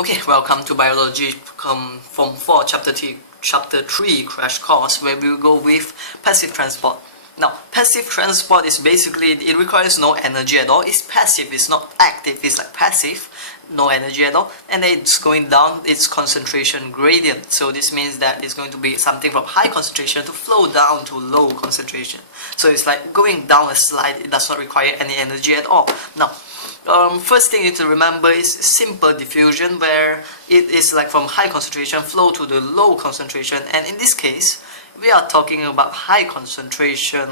Okay, welcome to Biology Form 4 Chapter 3 crash course, where we will go with passive transport. Now, passive transport is basically, it requires no energy at all. It's passive, it's not active, it's like passive, no energy at all. And then it's going down its concentration gradient. So this means that it's going to be something from high concentration to flow down to low concentration. So it's like going down a slide, it does not require any energy at all. Now, first thing you need to remember is simple diffusion, where it is like from high concentration flow to the low concentration, and in this case we are talking about high concentration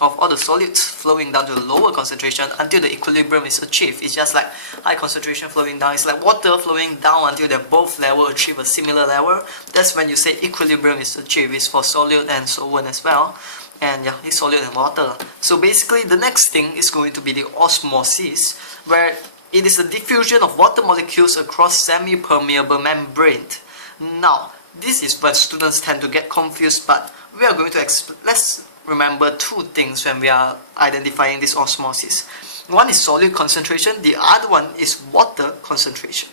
of all the solids flowing down to the lower concentration until the equilibrium is achieved. It's just like high concentration flowing down, it's like water flowing down until they both level achieve a similar level. That's when you say equilibrium is achieved. It's for solid and so on as well. And yeah, it's solid and water. So basically the next thing is going to be the osmosis, where it is the diffusion of water molecules across semi-permeable membrane. Now, this is where students tend to get confused, but we are going to let's remember two things when we are identifying this osmosis. One is solute concentration, the other one is water concentration.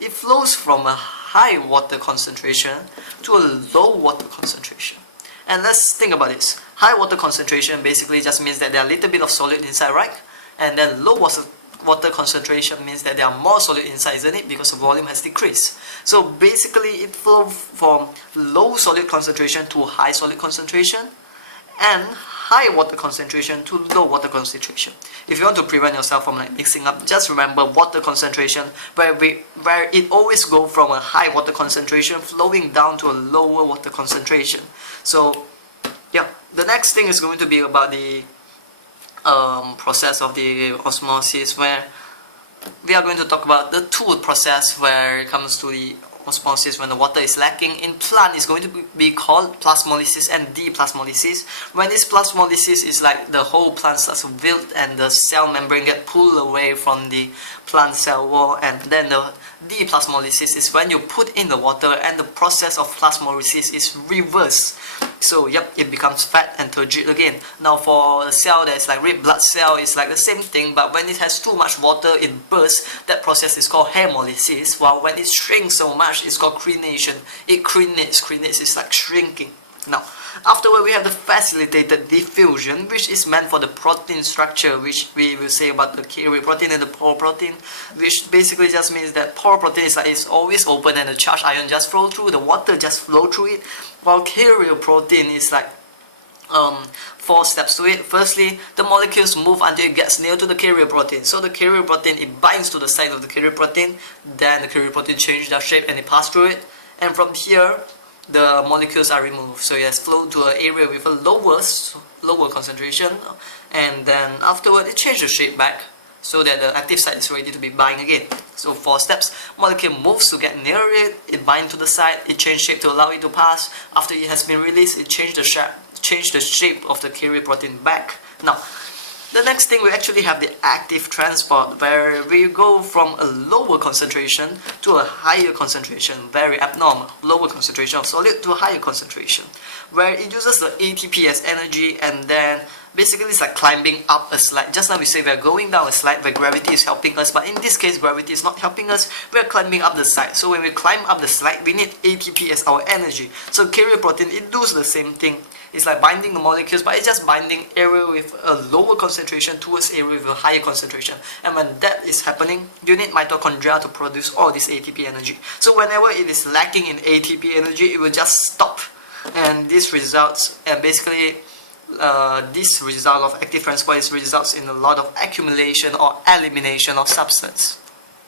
It flows from a high water concentration to a low water concentration. And let's think about this. High water concentration basically just means that there are a little bit of solid inside, right? And then low water concentration means that there are more solid inside, isn't it? Because the volume has decreased. So basically it flows from low solid concentration to high solid concentration, and high water concentration to low water concentration. If you want to prevent yourself from like mixing up, just remember water concentration, where it always goes from a high water concentration flowing down to a lower water concentration. So yeah, the next thing is going to be about the process of the osmosis, where we are going to talk about the two process where it comes to the osmosis when the water is lacking. In plant, is going to be called plasmolysis and deplasmolysis. When this plasmolysis is like the whole plant starts to wilt and the cell membrane get pulled away from the plant cell wall, and then the deplasmolysis is when you put in the water and the process of plasmolysis is reversed. So yep, it becomes fat and turgid again. Now for a cell that is like red blood cell, it's like the same thing, but when it has too much water, it bursts. That process is called hemolysis, while when it shrinks so much, it's called crenation. It crenates is like shrinking. Now, afterward we have the facilitated diffusion, which is meant for the protein structure, which we will say about the carrier protein and the pore protein, which basically just means that pore protein is like it's always open and the charged ion just flow through, the water just flow through it, while carrier protein is like 4 steps to it. Firstly, the molecules move until it gets near to the carrier protein. So the carrier protein, it binds to the side of the carrier protein, then the carrier protein changes their shape and it passes through it, and from here the molecules are removed. So it has flowed to an area with a lower concentration, and then afterward it changes the shape back so that the active site is ready to be bind again. So 4 steps. Molecule moves to get near it, it binds to the site, it changes shape to allow it to pass. After it has been released, it changes the shape of the carrier protein back. Now, the next thing, we actually have the active transport, where we go from a lower concentration to a higher concentration, very abnormal, lower concentration of solid to a higher concentration, where it uses the ATP as energy, and then basically it's like climbing up a slide. Just now we say we are going down a slide where gravity is helping us, but in this case gravity is not helping us, we are climbing up the slide. So when we climb up the slide, we need ATP as our energy. So carrier protein, it does the same thing. It's like binding the molecules, but it's just binding area with a lower concentration towards area with a higher concentration. And when that is happening, you need mitochondria to produce all this ATP energy. So whenever it is lacking in ATP energy, it will just stop. And this results, and basically this result of active transport results in a lot of accumulation or elimination of substance.